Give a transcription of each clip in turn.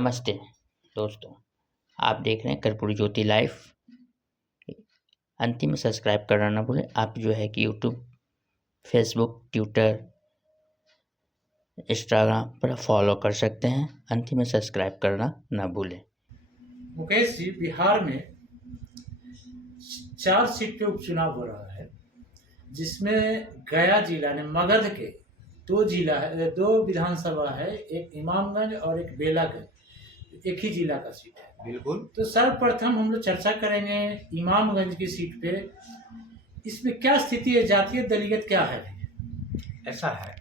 नमस्ते दोस्तों, आप देख रहे हैं कर्पूरी ज्योति लाइव। अंतिम में सब्सक्राइब करना ना भूलें। आप जो है कि यूट्यूब, फेसबुक, ट्विटर, इंस्टाग्राम पर फॉलो कर सकते हैं। अंतिम में सब्सक्राइब करना ना भूलें। मुकेश जी, बिहार में 4 सीट पे उपचुनाव हो रहा है, जिसमें गया जिला ने मगध के 2 जिला है, 2 विधानसभा है, एक इमामगंज और एक बेलागंज, एक ही जिला का सीट है। बिल्कुल। तो सर्वप्रथम हम लोग चर्चा करेंगे इमामगंज की सीट पे। इसमें क्या स्थिति है, जातीय दलीयत क्या है? ऐसा है,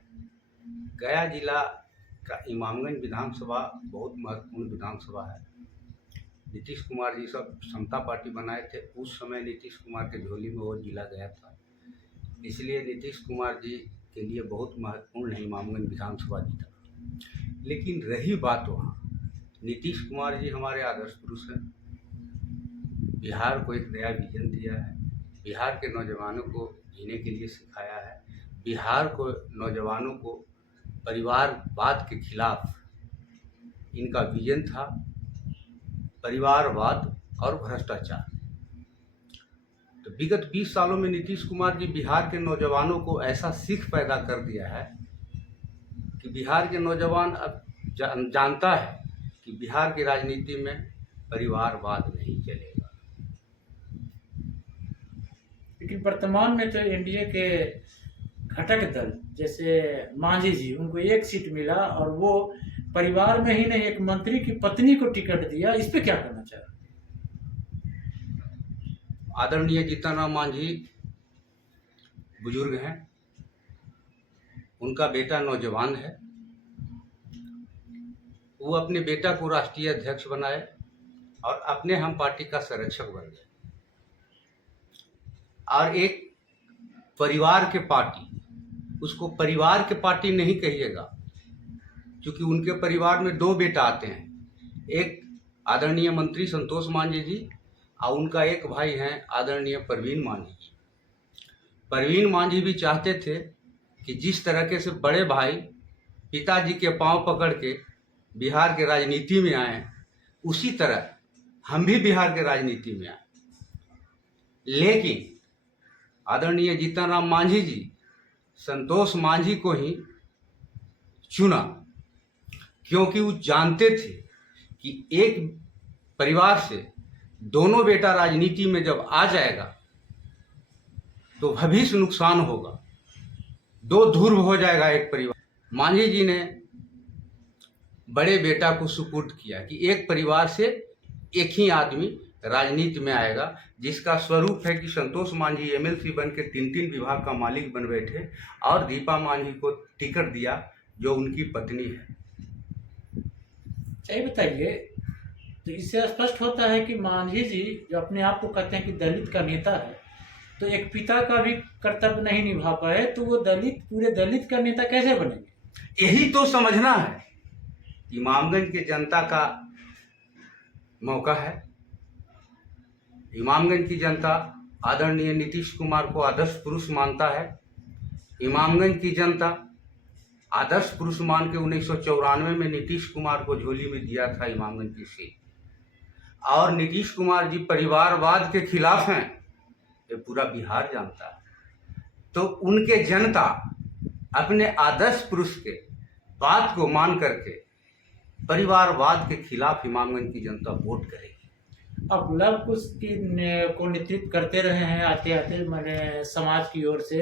गया जिला का इमामगंज विधानसभा बहुत महत्वपूर्ण विधानसभा है। नीतीश कुमार जी सब समता पार्टी बनाए थे, उस समय नीतीश कुमार के झोली में वो जिला गया था, इसलिए नीतीश कुमार जी के लिए बहुत महत्वपूर्ण है इमामगंज विधानसभा जीतना। लेकिन रही बात वहाँ, नीतीश कुमार जी हमारे आदर्श पुरुष हैं। बिहार को एक नया विजन दिया है, बिहार के नौजवानों को जीने के लिए सिखाया है, बिहार को नौजवानों को परिवारवाद के खिलाफ इनका विजन था, परिवारवाद और भ्रष्टाचार। तो विगत 20 सालों में नीतीश कुमार जी बिहार के नौजवानों को ऐसा सीख पैदा कर दिया है कि बिहार के नौजवान अब जानता है कि बिहार की राजनीति में परिवारवाद नहीं चलेगा। लेकिन वर्तमान में तो एनडीए के घटक दल जैसे मांझी जी, उनको 1 सीट मिला और वो परिवार में ही नहीं, एक मंत्री की पत्नी को टिकट दिया। इस पे क्या करना चाह रहे? आदरणीय जीतन राम मांझी बुजुर्ग हैं, उनका बेटा नौजवान है, वो अपने बेटा को राष्ट्रीय अध्यक्ष बनाए और अपने हम पार्टी का संरक्षक बन गए। और एक परिवार के पार्टी, उसको परिवार के पार्टी नहीं कहिएगा, क्योंकि उनके परिवार में 2 बेटा आते हैं, एक आदरणीय मंत्री संतोष मांझी जी और उनका एक भाई हैं आदरणीय परवीन मांझी जी। परवीन मांझी भी चाहते थे कि जिस तरीके से बड़े भाई पिताजी के पांव पकड़ के बिहार के राजनीति में आए, उसी तरह हम भी बिहार के राजनीति में आए। लेकिन आदरणीय जीतन राम मांझी जी संतोष मांझी को ही चुना, क्योंकि वो जानते थे कि एक परिवार से दोनों बेटा राजनीति में जब आ जाएगा तो भविष्य नुकसान होगा, 2 ध्रुव हो जाएगा एक परिवार। मांझी जी ने बड़े बेटा को सुपुर्द किया कि एक परिवार से एक ही आदमी राजनीति में आएगा, जिसका स्वरूप है कि संतोष मांझी एमएलसी बन के 3 विभाग का मालिक बन बैठे और दीपा मांझी को टिकट दिया जो उनकी पत्नी है। सही बताइए, तो इससे स्पष्ट होता है कि मांझी जी जो अपने आप को कहते हैं कि दलित का नेता है, तो एक पिता का भी कर्तव्य नहीं निभा पाए तो वो पूरे दलित का नेता कैसे बनेंगे? यही तो समझना है। इमामगंज के जनता का मौका है। इमामगंज की जनता आदरणीय नीतीश कुमार को आदर्श पुरुष मानता है। इमामगंज की जनता आदर्श पुरुष मान के 1994 में नीतीश कुमार को झोली में दिया था इमामगंज की सीट। और नीतीश कुमार जी परिवारवाद के खिलाफ हैं, ये पूरा बिहार जानता है। तो उनके जनता अपने आदर्श पुरुष के बात को मान करके परिवारवाद के खिलाफ इमामगंज की जनता वोट करेगी। अब लव कुश को नेतृत्व करते रहे हैं आते आते, मैंने समाज की ओर से,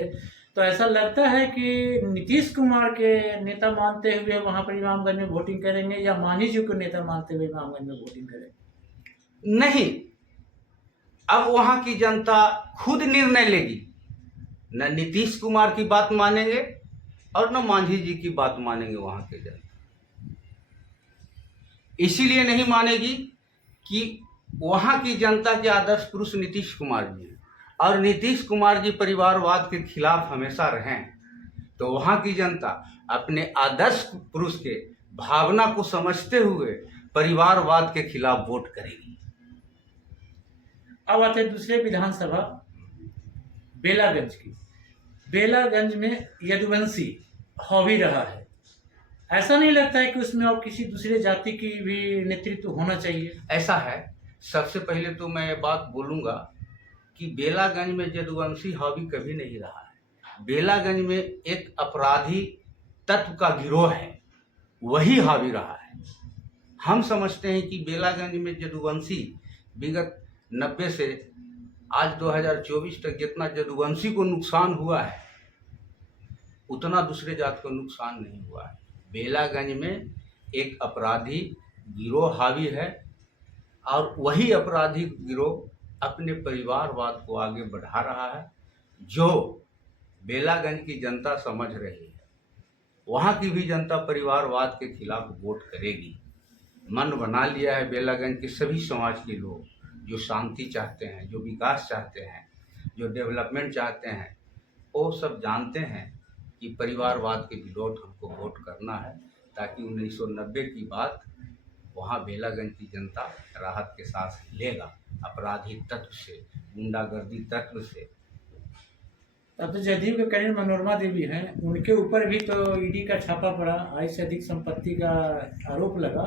तो ऐसा लगता है कि नीतीश कुमार के नेता मानते हुए वहां पर इमामगंज में वोटिंग करेंगे या मांझी जी को नेता मानते हुए इमामगंज में वोटिंग करेंगे? नहीं, अब वहां की जनता खुद निर्णय लेगी। न नीतीश कुमार की बात मानेंगे और न मांझी जी की बात मानेंगे वहां के जनता। इसीलिए नहीं मानेगी कि वहां की जनता के आदर्श पुरुष नीतीश कुमार जी हैं और नीतीश कुमार जी परिवारवाद के खिलाफ हमेशा रहें, तो वहां की जनता अपने आदर्श पुरुष के भावना को समझते हुए परिवारवाद के खिलाफ वोट करेगी। अब आते हैं दूसरे विधानसभा बेलागंज की। बेलागंज में यदुवंशी हावी रहा है, ऐसा नहीं लगता है कि उसमें और किसी दूसरे जाति की भी नेतृत्व होना चाहिए? ऐसा है, सबसे पहले तो मैं ये बात बोलूँगा कि बेलागंज में यदुवंशी हावी कभी नहीं रहा है। बेलागंज में एक अपराधी तत्व का गिरोह है, वही हावी रहा है। हम समझते हैं कि बेलागंज में यदुवंशी विगत 90 से आज 2024 तक जितना यदुवंशी को नुकसान हुआ है उतना दूसरे जात को नुकसान नहीं हुआ है। बेलागंज में एक अपराधी गिरोह हावी है और वही अपराधी गिरोह अपने परिवारवाद को आगे बढ़ा रहा है, जो बेलागंज की जनता समझ रही है। वहाँ की भी जनता परिवारवाद के खिलाफ वोट करेगी। मन बना लिया है बेलागंज के सभी समाज के लोग, जो शांति चाहते हैं, जो विकास चाहते हैं, जो डेवलपमेंट चाहते हैं। वो सब जानते हैं कि परिवारवाद के विरोध हमको वोट करना है, ताकि 1990 की बात वहाँ बेलागंज की जनता राहत के सांस लेगा अपराधी तत्व से, गुंडागर्दी तत्व से। अब तो जदयू के करीब मनोरमा देवी हैं, उनके ऊपर भी तो ईडी का छापा पड़ा, आय से अधिक संपत्ति का आरोप लगा,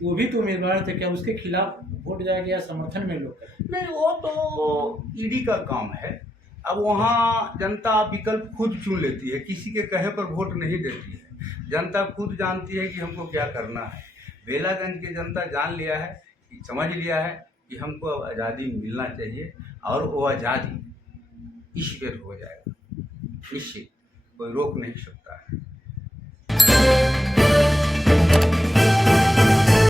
तो वो भी तो उम्मीदवार थे। क्या उसके खिलाफ वोट जाएगा या समर्थन में लोग करें? नहीं, वो तो ईडी का काम है। अब वहाँ जनता विकल्प खुद चुन लेती है, किसी के कहे पर वोट नहीं देती है। जनता खुद जानती है कि हमको क्या करना है। बेलागंज की जनता जान लिया है, समझ लिया है कि हमको अब आज़ादी मिलना चाहिए, और वो आज़ादी इस पर हो जाएगा निश्चित, कोई रोक नहीं सकता है।